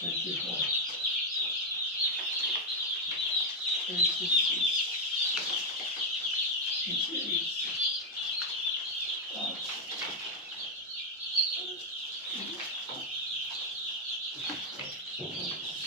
24, 26, 28, 30, 48,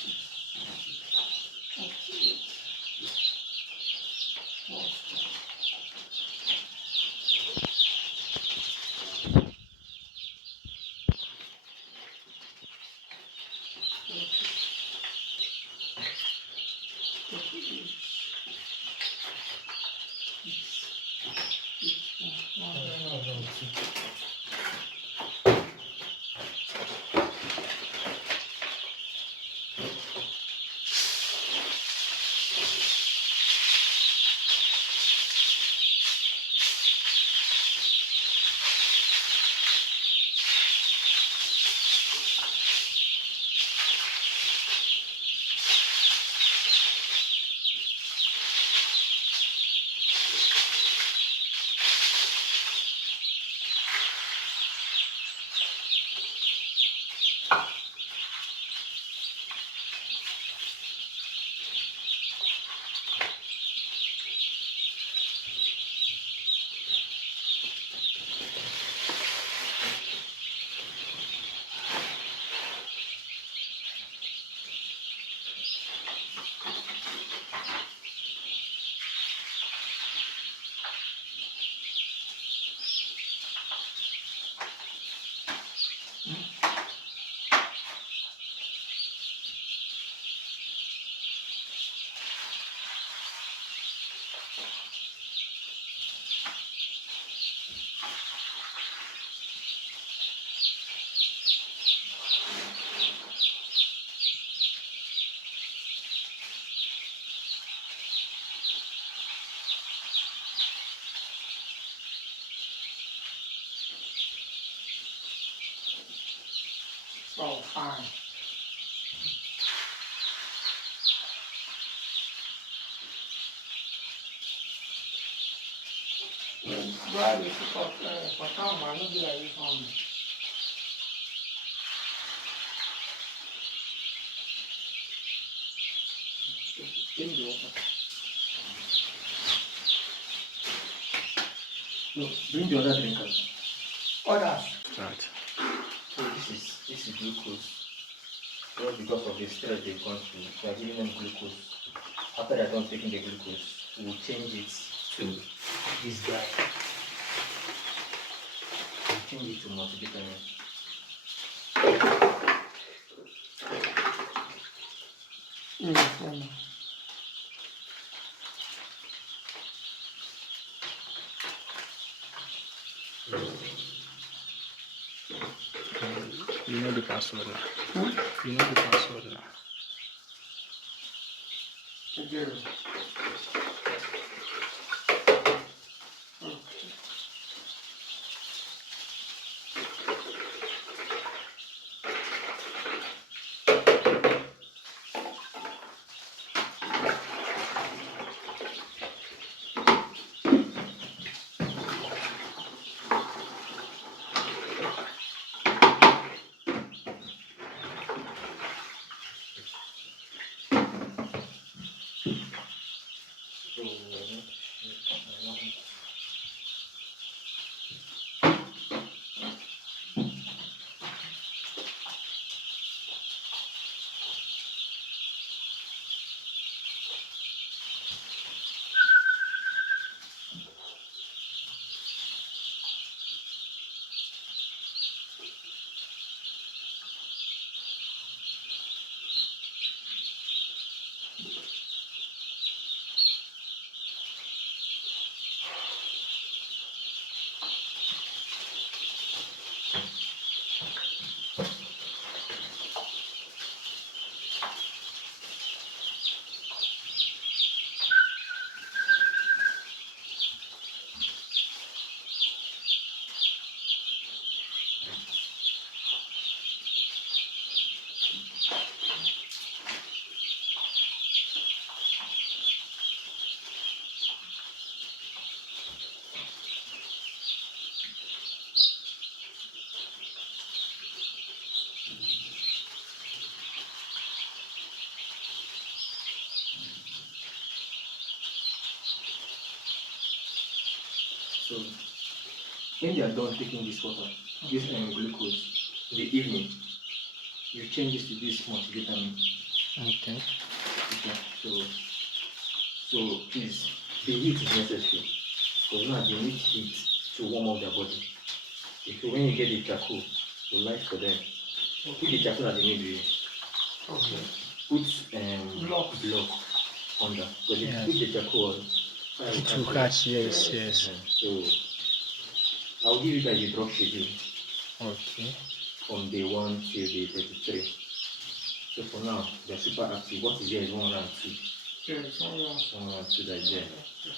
all fine. Why do you for town, I don't be like this on me. No, bring the other drinker. Others. Right. So this is glucose. Just because of the stress they've gone through, we are giving them glucose. After they're done taking the glucose, we'll change it to this guy. We'll change it to multivitamin. You know the password now. Hmm? You know the password now. Zero. So when they are done taking this water, this glucose, in the evening, you change this to this multivitamin. Okay. Okay. So please, the heat is necessary because now they need heat to warm up their body. If when you get the charcoal, you light for them. Put the charcoal at the middle. Okay. Put block under. Because if you put the charcoal on, fire will It will catch. catch, yes. So I'll give you guys a drop schedule Okay. from day 1 till day 33. So for now, they're super active. What is there is 1 and 2. Yeah, it's all right. 1 and 2 that is there.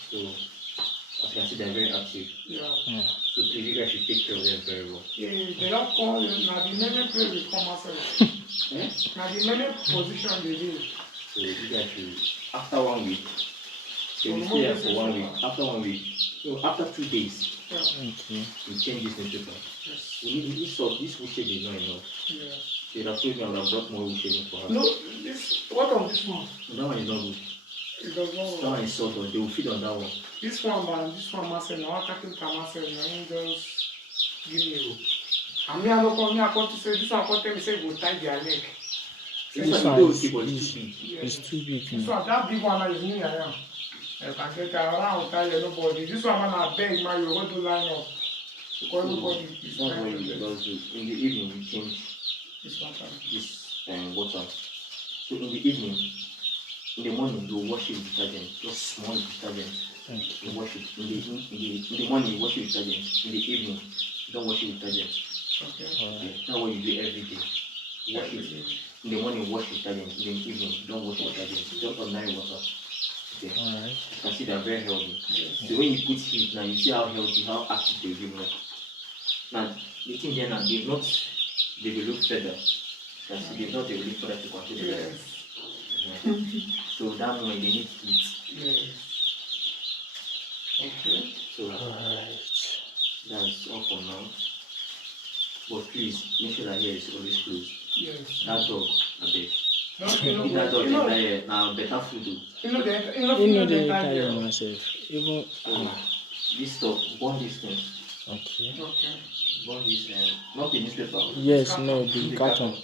So as you can see, they're very active. Yeah. So please, you guys should take care of them very well. Yeah, they don't call now the many play with commercial. Now the many position they do. So you guys should, after 1 week, they will stay here for 1 week. After 1 week, so after 2 days, Yeah. Okay. we change this newspaper. Yes. We need this salt, this wood shade is not enough. Yeah. So you have told me I would have brought more wood shading for her. No, this what of this one? That one is not good. It does not. That one is salt, they will feed on that one. This one, man, this one, myself, now I can't myself, now just give me a. And me, I don't come here, I come to say, this one, I come tell me, say, go tie their leg. This This one one you is- do but is- it's too big. It's too big. This one, that big one, is me, I am. I can get around, tie nobody. This one, man, I beg, man, you want to line up. Because nobody is That's trying what to you get just do. In the evening, you change this one. this water. So in the evening, in the morning, you wash it with detergent, just small detergent. You wash it. In the morning, you wash it with detergent. In the evening, you don't wash it with detergent. Okay. Okay. That's what you do every day. Wash it. In the morning, wash with detergent. In the evening, you don't wash with detergent. Just ordinary water. Okay. Alright. You can see they are very healthy. Yes. So when you put heat now, you see how healthy, how active they will be. Now, the thing there now, they've not developed further. You can see they've not developed further to control the weather. Yes. So that moment they need heat. Yes. Okay. So Alright. that's all for now. But please make sure that here is always closed. Yes. That dog, I beg. No, If that dog is there, now better food. you know the You know the entire entire girl. myself. Even So this stuff, burn these things. okay. Okay. Burn this not the newspaper. Yes, no, the carton.